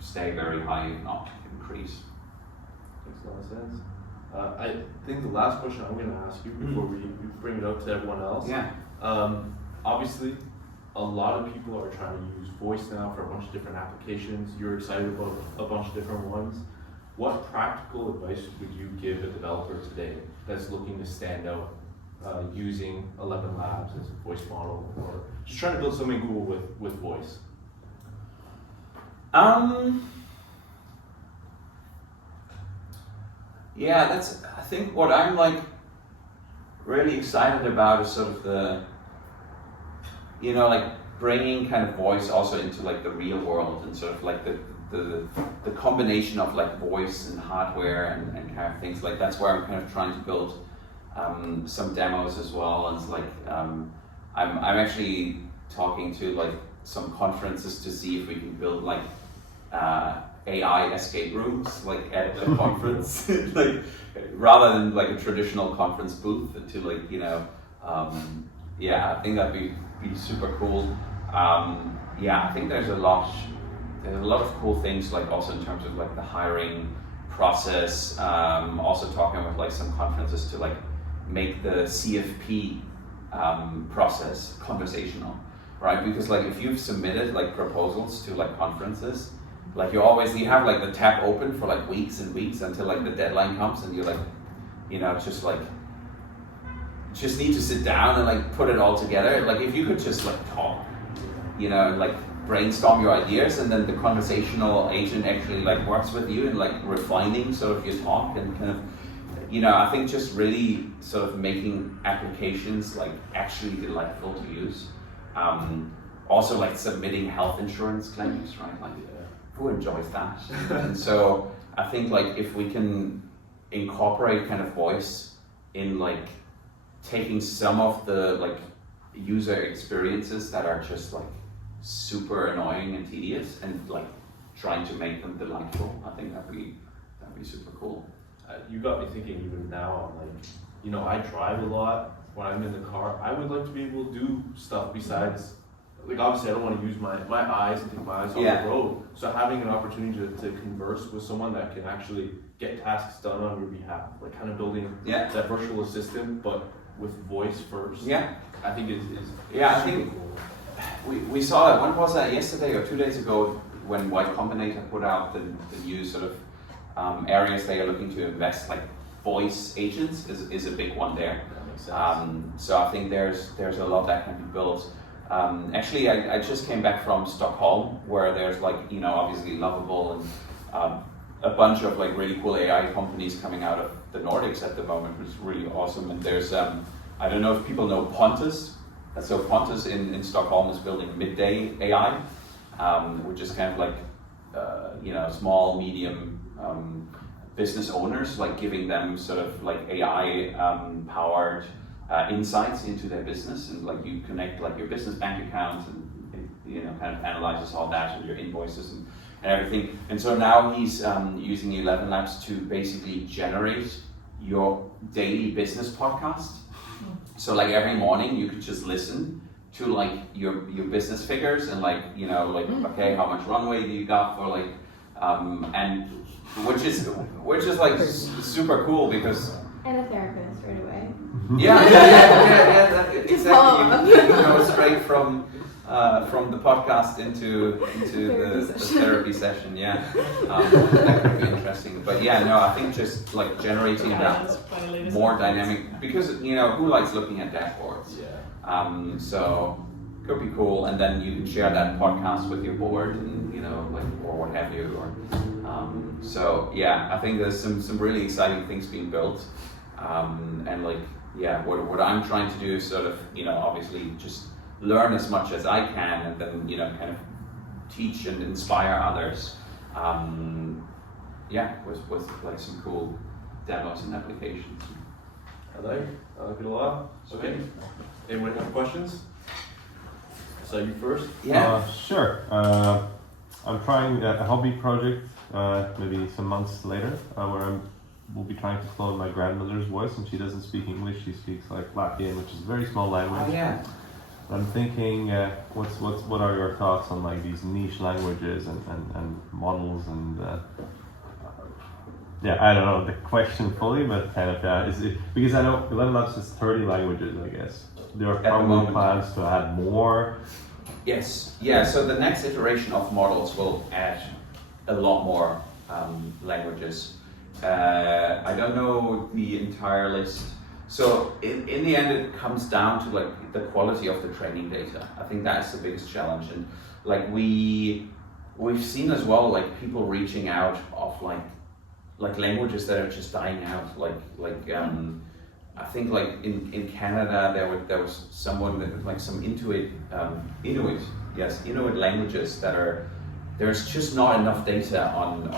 stay very high, if not increase. Makes a lot of sense. I think the last question I'm going to ask you before we bring it up to everyone else. Yeah. Obviously, a lot of people are trying to use voice now for a bunch of different applications. You're excited about a bunch of different ones. What practical advice would you give a developer today that's looking to stand out using ElevenLabs as a voice model, or just trying to build something cool with voice? Yeah, that's, I think what I'm like really excited about is sort of the, you know, like bringing kind of voice also into like the real world, and sort of like the combination of like voice and hardware and kind of things like that's where I'm kind of trying to build some demos as well. And it's like I'm actually talking to like some conferences to see if we can build like AI escape rooms like at the conference, like rather than like a traditional conference booth, to like, you know, yeah, I think that'd be super cool. Yeah, I think there's a lot of cool things, like also in terms of like the hiring process, also talking with like some conferences to like make the CFP process conversational, right? Because like if you've submitted like proposals to like conferences, like you have like the tab open for like weeks and weeks until like the deadline comes, and you're like, you know, just need to sit down and like put it all together. Like if you could just like talk, you know, and like brainstorm your ideas, and then the conversational agent actually like works with you and like refining sort of your talk, and kind of, you know, I think just really sort of making applications like actually delightful to use. Also like submitting health insurance claims, right? Like who enjoys that? And so I think like if we can incorporate kind of voice in like taking some of the like user experiences that are just like super annoying and tedious, and like trying to make them delightful, I think that'd be super cool. You got me thinking even now, I'm like, you know, I drive a lot. When I'm in the car, I would like to be able to do stuff besides, like obviously I don't want to use my eyes and take my eyes off the road. So having an opportunity to converse with someone that can actually get tasks done on your behalf, like kind of building that virtual assistant, but with voice first. Yeah. I think is I think cool. We saw that, when was that, yesterday or 2 days ago, when Y Combinator put out the new sort of areas they are looking to invest, like voice agents is a big one there. So I think there's a lot that can be built. Actually, I just came back from Stockholm, where there's like, you know, obviously Lovable and a bunch of like really cool AI companies coming out of the Nordics at the moment, which is really awesome. And there's, I don't know if people know Pontus. So Pontus in Stockholm is building Midday AI, which is kind of like, you know, small, medium business owners, like giving them sort of like AI powered insights into their business, and like you connect like your business bank account, and you know, kind of analyzes all that and your invoices and everything. And so now he's using ElevenLabs to basically generate your daily business podcast. So like every morning you could just listen to like your business figures and like, you know, like, okay, how much runway do you got for like, and which is like super cool because. And a therapist right away. Yeah, exactly. You go straight from the podcast into the therapy session. Yeah, that could be interesting. But yeah, no, I think just like generating that more dynamic, because you know, who likes looking at dashboards? Yeah. So could be cool, and then you can share that podcast with your board, and you know, like, or what have you. Or so yeah, I think there's some really exciting things being built, and like. Yeah, what I'm trying to do is sort of, you know, obviously just learn as much as I can, and then, you know, kind of teach and inspire others. Yeah, with like some cool demos and applications. Hello, good a lot. Okay. Anyone have questions? So you first? Yeah. Sure. I'm trying a hobby project, maybe some months later, where we'll be trying to clone my grandmother's voice, and she doesn't speak English. She speaks like Latvian, which is a very small language. Oh yeah. I'm thinking, what are your thoughts on like these niche languages and models and yeah, I don't know the question fully, but kind of is it, because I know ElevenLabs is 30 languages, I guess. There are probably plans to add more. Yes. Yeah. So the next iteration of models will add a lot more languages. I don't know the entire list. So in the end, it comes down to like the quality of the training data. I think that's the biggest challenge. And like we've seen as well, like people reaching out of like languages that are just dying out. Like I think like in Canada there was someone that like some Inuit languages that are. There's just not enough data on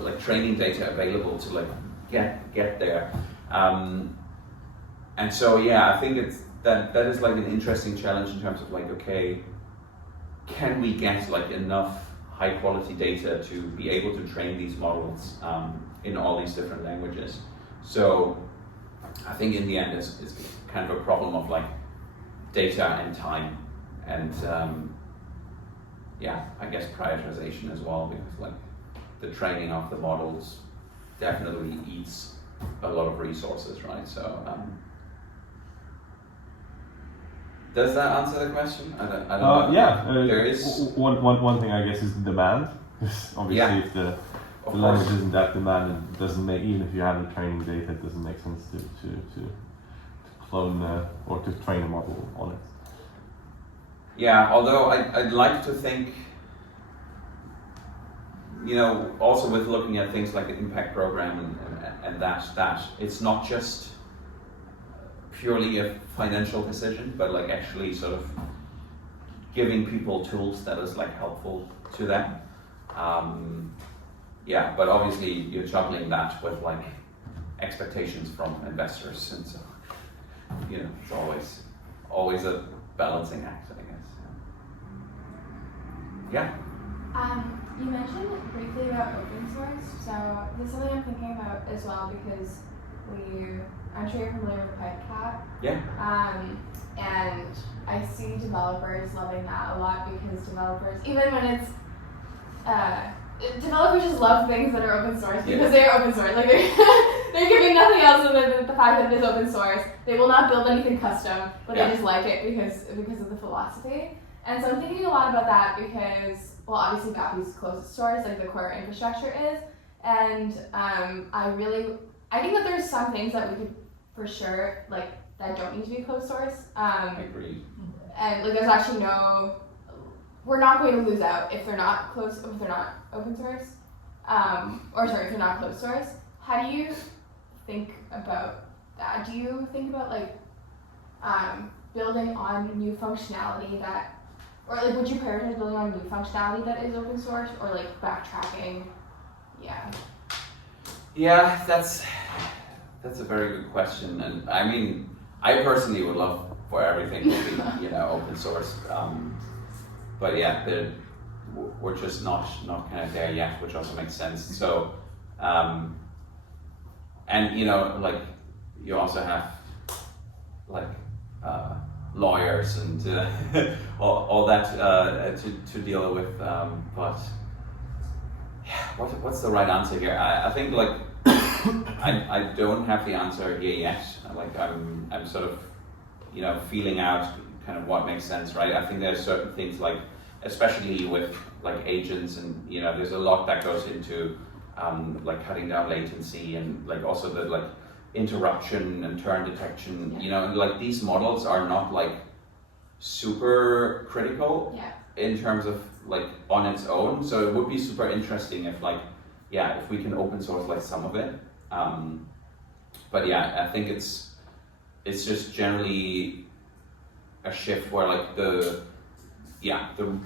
like training data available to like get there, and so yeah, I think it's that is like an interesting challenge in terms of like, okay, can we get like enough high quality data to be able to train these models in all these different languages? So I think in the end it's kind of a problem of like data and time, and yeah, I guess prioritization as well, because like the training of the models definitely eats a lot of resources, right? So does that answer the question? I don't know. Yeah, there is one thing I guess is the demand. Obviously, if the language isn't that demanded, it doesn't make, even if you have the training data, it doesn't make sense to clone or to train a model on it. Yeah, although I'd like to think, you know, also with looking at things like the impact program and that it's not just purely a financial decision, but like actually sort of giving people tools that is like helpful to them. Yeah, but obviously you're juggling that with like expectations from investors, and so, you know, it's always a balancing act, I guess. Yeah. You mentioned briefly about open source, so this is something I'm thinking about as well, because I'm sure you're familiar with PipeCat. Yeah. And I see developers loving that a lot, because developers, even when it's developers just love things that are open source because they are open source. Like they're giving nothing else other than the fact that it is open source. They will not build anything custom, but they just like it because of the philosophy. And so I'm thinking a lot about that because, well, obviously Bappy's closed source, like the core infrastructure is, and I think that there's some things that we could for sure like that don't need to be closed source. Agreed. And like there's actually we're not going to lose out if they're not open source, if they're not closed source. How do you think about that? Do you think about like building on new functionality that, or like would you prioritize building on new functionality that is open source, or like backtracking? Yeah. Yeah, that's a very good question, and I mean, I personally would love for everything to be, you know, open source. But yeah, we're just not kind of there yet, which also makes sense. So, and you know, like you also have like lawyers and all that to deal with. But yeah, what's the right answer here? I think like I don't have the answer here yet. Like I'm sort of, you know, feeling out kind of what makes sense, right? I think there's certain things like, especially with like agents, and you know, there's a lot that goes into like cutting down latency, and like also the like interruption and turn detection. You know, and like these models are not like super critical in terms of like on its own. So it would be super interesting if like, yeah, if we can open source like some of it. But yeah, I think it's just generally a shift where like the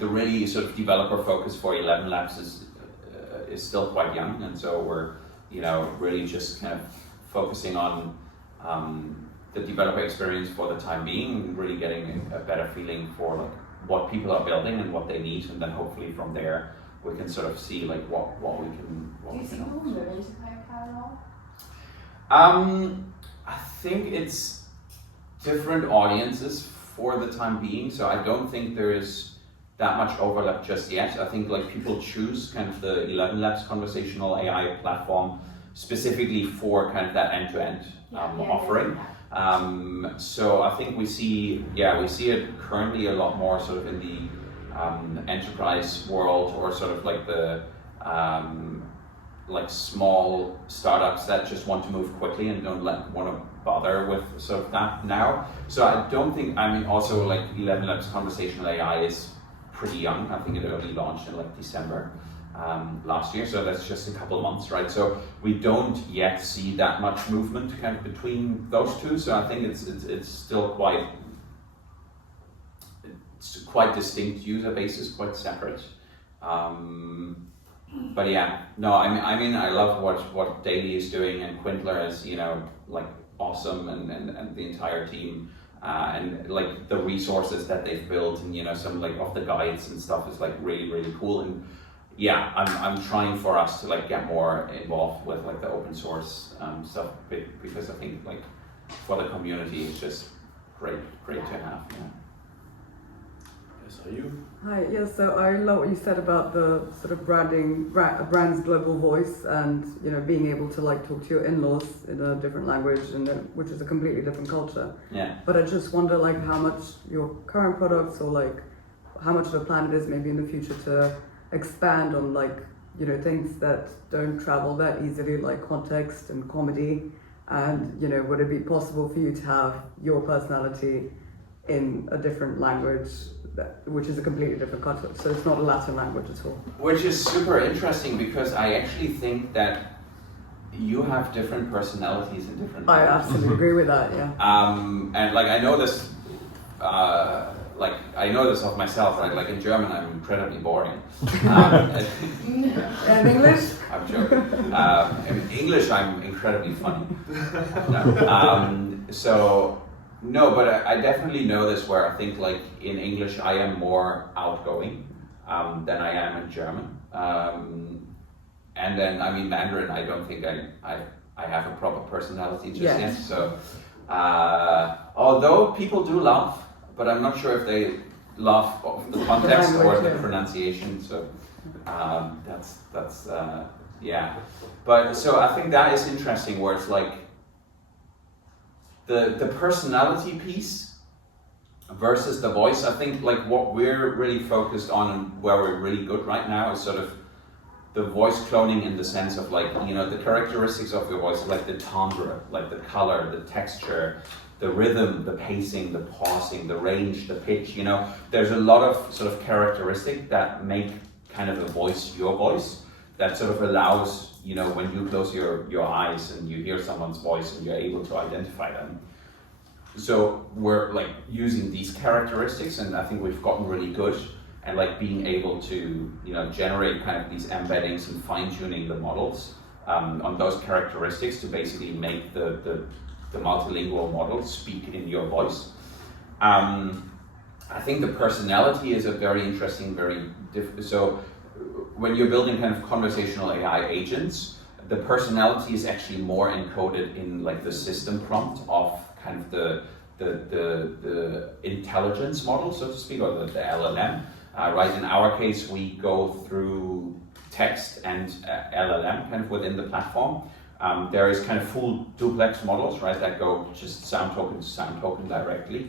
really sort of developer focus for ElevenLabs is still quite young, and so we're, you know, really just kind of focusing on the developer experience for the time being, and really getting a better feeling for like what people are building and what they need, and then hopefully from there we can sort of see like what we can. Do you see people moving to KiteCat at all? I think it's different audiences for the time being, so I don't think there is that much overlap just yet. I think like people choose kind of the ElevenLabs conversational AI platform specifically for kind of that end-to-end offering. So I think we see it currently a lot more sort of in the enterprise world, or sort of like the like small startups that just want to move quickly and don't want to bother with sort of that now. So I don't think, I mean, also like ElevenLabs conversational AI is pretty young. I think it only launched in like December last year, so that's just a couple of months, right? So we don't yet see that much movement kind of between those two. So I think it's still quite distinct user bases, quite separate. But yeah, no, I mean, I love what Daily is doing, and Quintler is, you know, like awesome, and the entire team, and like the resources that they've built, and you know, some like of the guides and stuff is like really cool. And yeah, I'm trying for us to like get more involved with like the open source stuff, because I think like for the community it's just great to have. Yeah. Are you? Hi, yes, so I love what you said about the sort of branding, a brand's global voice, and you know, being able to like talk to your in-laws in a different language, and which is a completely different culture. Yeah. But I just wonder like how much your current products, or like how much of a plan it is maybe in the future to expand on like, you know, things that don't travel that easily, like context and comedy, and you know, would it be possible for you to have your personality in a different language, which is a completely different culture, so it's not a Latin language at all? Which is super interesting, because I actually think that you have different personalities in different languages. I absolutely agree with that, yeah. And like I know this of myself, right? Like in German I'm incredibly boring. And English? I'm joking. In English I'm incredibly funny. No, but I definitely know this, where I think like in English I am more outgoing than I am in German. And then, I mean, Mandarin, I don't think I have a proper personality just yet. So, although people do laugh, but I'm not sure if they laugh of the context or the pronunciation. So that's yeah. But so I think that is interesting, where it's like the personality piece versus the voice. I think like what we're really focused on, and where we're really good right now, is sort of the voice cloning, in the sense of like, you know, the characteristics of your voice, like the timbre, like the color, the texture, the rhythm, the pacing, the pausing, the range, the pitch. You know, there's a lot of sort of characteristics that make kind of a voice your voice, that sort of allows, you know, when you close your eyes and you hear someone's voice and you're able to identify them. So we're like using these characteristics, and I think we've gotten really good at like being able to, you know, generate kind of these embeddings and fine-tuning the models on those characteristics to basically make the multilingual model speak in your voice. I think the personality is a very interesting, so when you're building kind of conversational AI agents, the personality is actually more encoded in like the system prompt of kind of the intelligence model, so to speak, or the LLM. Right, in our case, we go through text and LLM kind of within the platform. There is kind of full duplex models, right, that go just sound token to sound token directly,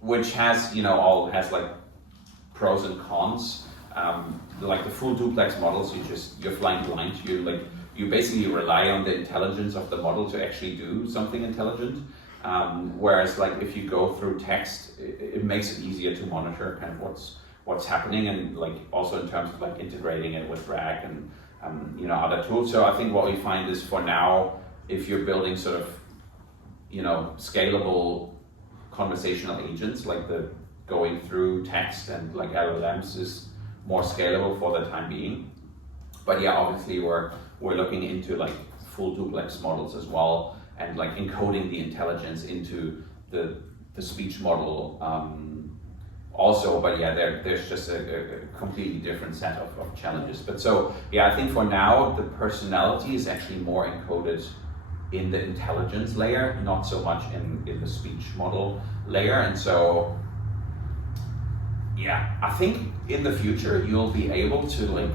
which has, all has like pros and cons. Like the full duplex models, you're flying blind. You basically rely on the intelligence of the model to actually do something intelligent. Whereas like if you go through text, it makes it easier to monitor kind of what's happening, and like also in terms of like integrating it with RAG and other tools. So I think what we find is, for now, if you're building sort of scalable conversational agents, like the going through text and like LLMs is more scalable for the time being. But yeah, obviously we're looking into like full duplex models as well, and like encoding the intelligence into the speech model also. But yeah, there's just a completely different set of challenges. But so yeah, I think for now the personality is actually more encoded in the intelligence layer, not so much in the speech model layer. And so yeah, I think in the future you'll be able to like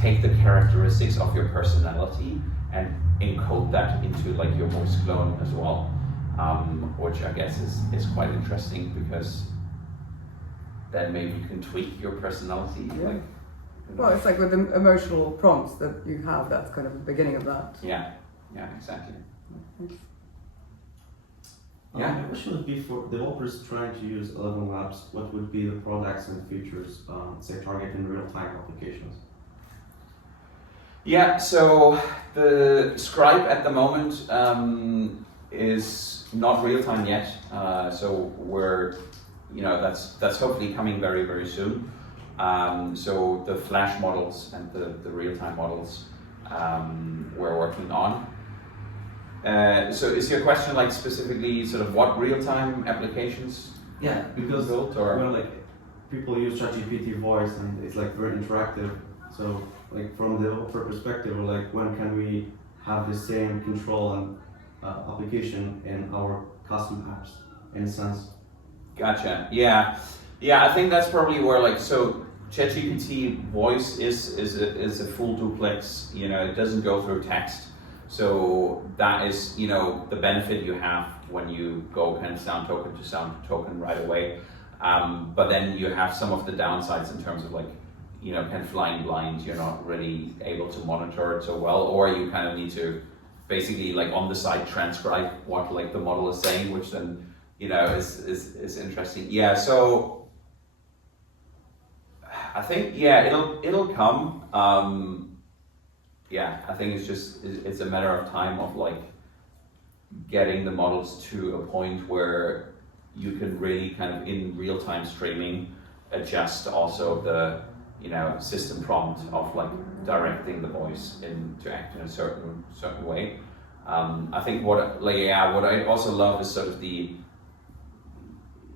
take the characteristics of your personality and encode that into like your voice clone as well, which I guess is quite interesting, because then maybe you can tweak your personality. Yeah. Like, well, it's like with the emotional prompts that you have, that's kind of the beginning of that. Yeah, exactly. Yeah. My question would be, for developers trying to use ElevenLabs, what would be the products and features, say, targeting real-time applications? Yeah, so the Scribe at the moment is not real-time yet. So we're, that's hopefully coming very, very soon. So the Flash models and the real-time models we're working on. So is your question like specifically sort of what real-time applications? Yeah, because built, or like people use ChatGPT voice and it's like very interactive. So like from the developer perspective, like when can we have the same control and application in our custom apps in a sense? Gotcha. Yeah, I think that's probably where like, so ChatGPT voice is a full duplex. It doesn't go through text. So that is, the benefit you have when you go kind of sound token to sound token right away. But then you have some of the downsides in terms of like, kind of flying blind. You're not really able to monitor it so well, or you kind of need to basically like on the side transcribe what like the model is saying, which then, is interesting. Yeah, so I think, it'll come. Yeah, I think it's a matter of time of like getting the models to a point where you can really kind of in real-time streaming adjust also the system prompt of like directing the voice to act in a certain way. I think what I also love is sort of the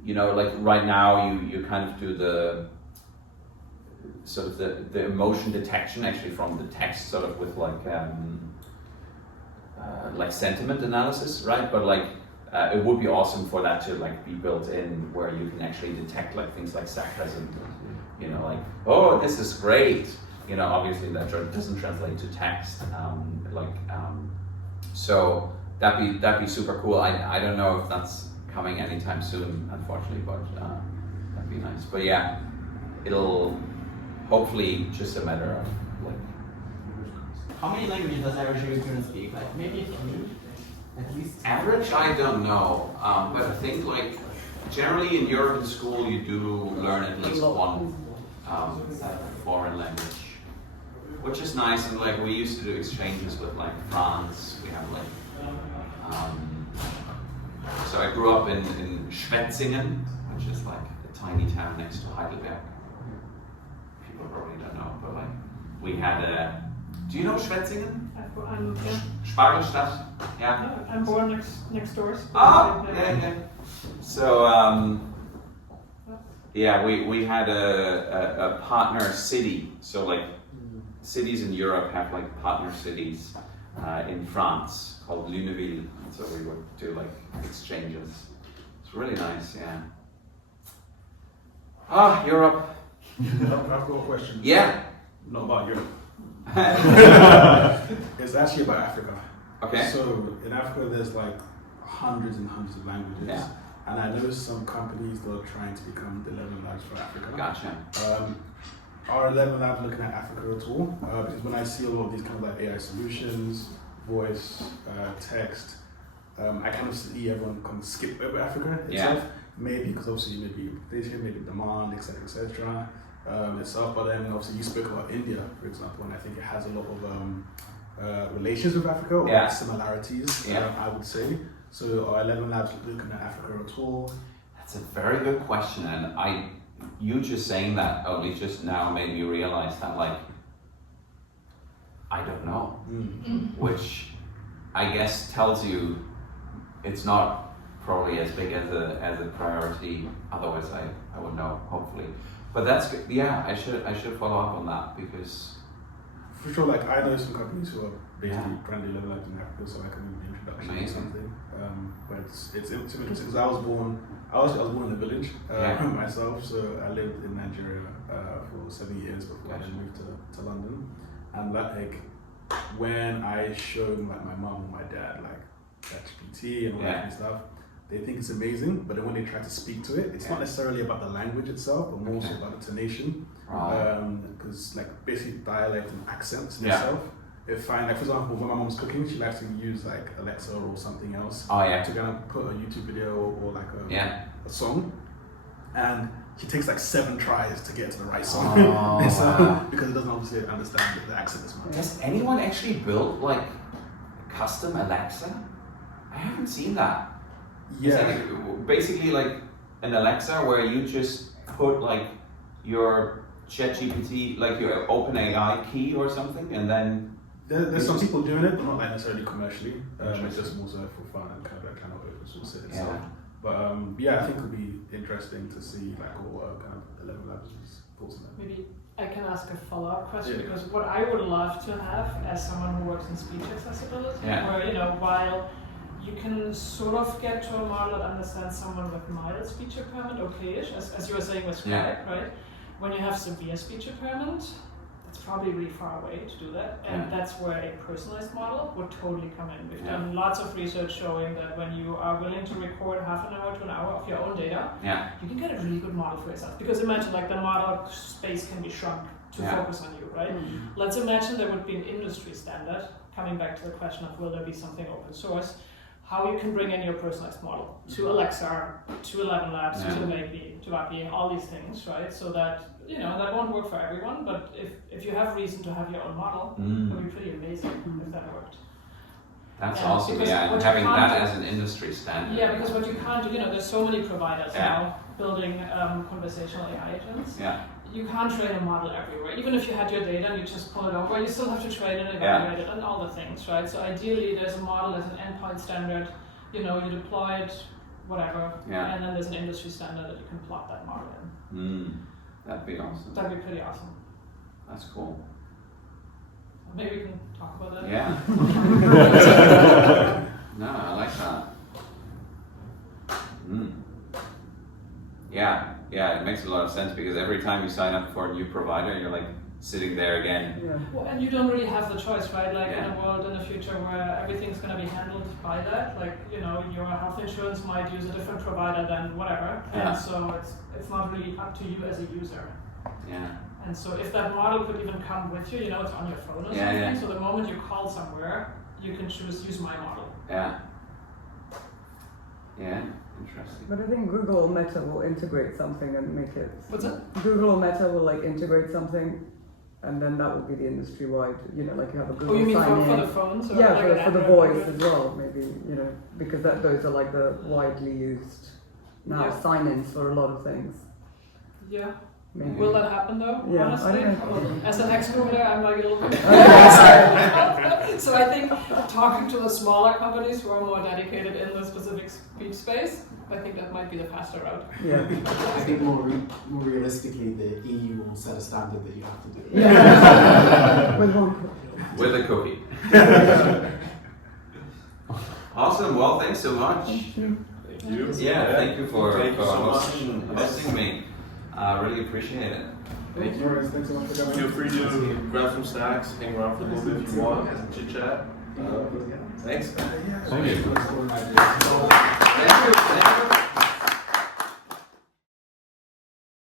like right now you kind of do the sort of the emotion detection actually from the text, sort of with like sentiment analysis, right? But like it would be awesome for that to like be built in, where you can actually detect like things like sarcasm, like, oh, this is great. Obviously that doesn't translate to text. So that'd be super cool. I don't know if that's coming anytime soon, unfortunately, but that'd be nice. But yeah, it'll hopefully just a matter of like. How many languages does average human student speak? Like maybe a few, at least. Average, I don't know, but I think like generally in Europe in school you do learn at least one foreign language, which is nice. And like we used to do exchanges with like France. We have like. So I grew up in Schwetzingen, which is like a tiny town next to Heidelberg. People probably don't know, but like we had Do you know Schwetzingen? I'm yeah. Spargelstadt? Yeah. No, I'm born next door. So Yeah. So yeah, we had a partner city. So like cities in Europe have like partner cities in France called Luneville. So we would do like exchanges. It's really nice, yeah. Europe. I've got a question. Yeah. Not about Europe. It's actually about Africa. Okay. So in Africa, there's like hundreds and hundreds of languages. Yeah. And I know some companies that are trying to become the ElevenLabs for Africa. Gotcha. Are ElevenLabs looking at Africa at all? Because when I see a lot of these kind of like AI solutions, voice, text, I kind of see everyone kind of skip over Africa itself. Yeah. Maybe because obviously maybe reputation, maybe demand, etc. Itself. But then obviously you spoke about India, for example, and I think it has a lot of relations with Africa or Yeah. similarities. Yeah. I would say. So are ElevenLabs looking at Africa at all? That's a very good question, and you just saying that only just now made me realize that like I don't know, which I guess tells you it's not probably as big as a priority. Otherwise, I would know, hopefully. But that's good. Yeah, I should follow up on that because for sure. Like I know some companies who are basically trying to do ElevenLabs in Africa, so I can do the introduction or Amazing. something. But it's interesting because I was born in a village myself, so I lived in Nigeria for 7 years before I then moved to London. And like when I showed like my mom and my dad like ChatGPT and all that kind of stuff, they think it's amazing, but then when they try to speak to it, it's not necessarily about the language itself, but more so about the tonation. Because like basically dialect and accents in itself. If I, like for example, when my mom's cooking, she likes to use like Alexa or something else to kind of put a YouTube video or like a song, and she takes like 7 tries to get to the right song because it doesn't obviously understand the accent as much. Has anyone actually built like a custom Alexa? I haven't seen that. Yeah. Is that basically like an Alexa where you just put like your ChatGPT, like your OpenAI key or something, and then there's some people doing it, but not like necessarily commercially. It's just more so for fun and kind of like trying to open source it itself. But I think it would be interesting to see like what kind of ElevenLabs' thoughts on that. Maybe I can ask a follow-up question because what I would love to have as someone who works in speech accessibility, where while you can sort of get to a model that understands someone with mild speech impairment, okay-ish, as you were saying with Skype, right? When you have severe speech impairment, it's probably really far away to do that, and that's where a personalized model would totally come in. We've done lots of research showing that when you are willing to record half an hour to an hour of your own data, you can get a really good model for yourself. Because imagine like the model space can be shrunk to focus on you, right? Let's imagine there would be an industry standard, coming back to the question of will there be something open source, how you can bring in your personalized model to Alexa, to ElevenLabs, to Maybe, to API, all these things, right? So that that won't work for everyone, but if you have reason to have your own model, it would be pretty amazing if that worked. That's awesome, and having that as an industry standard. Yeah, because what you can't do, there's so many providers now building conversational AI agents. You can't train a model everywhere. Even if you had your data and you just pull it over, you still have to train it, evaluate it, and all the things, right? So ideally, there's a model as an endpoint standard. You deploy it, whatever, and then there's an industry standard that you can plot that model in. That'd be awesome. That'd be pretty awesome. That's cool. Maybe we can talk about that. Yeah. No, I like that. Yeah, it makes a lot of sense because every time you sign up for a new provider, you're like sitting there again. Well, and you don't really have the choice, right? Like in a world in the future where everything's going to be handled by that, like your health insurance might use a different provider than whatever, and so it's not really up to you as a user. And so if that model could even come with you, it's on your phone or something. So the moment you call somewhere, you can choose use my model. Interesting. But I think Google or Meta will integrate something and make it. What's that? Google or Meta will like integrate something, and then that will be the industry-wide. Like you have a Google. Oh, you mean sign for in. the phones? Or Yeah, like for the voice as well, maybe because those are like the widely used now sign-ins for a lot of things. Yeah. Maybe. Will that happen though? Yeah, honestly, I don't know. as an ex-coder, I'm like a little bit. So I think talking to the smaller companies who are more dedicated in the specific speech space, I think that might be the faster route. Yeah. I think more realistically, the EU will set a standard that you have to do. Yeah. With one cookie. With a cookie. Awesome. Well, thanks so much. Thank you. Thank you. Yeah, thank you for Thank you so much. hosting me. I really appreciate it. Thank you. Thanks so much for coming. Feel free to grab some snacks, hang around for a little bit if you want, chit chat. Thanks. Thank you.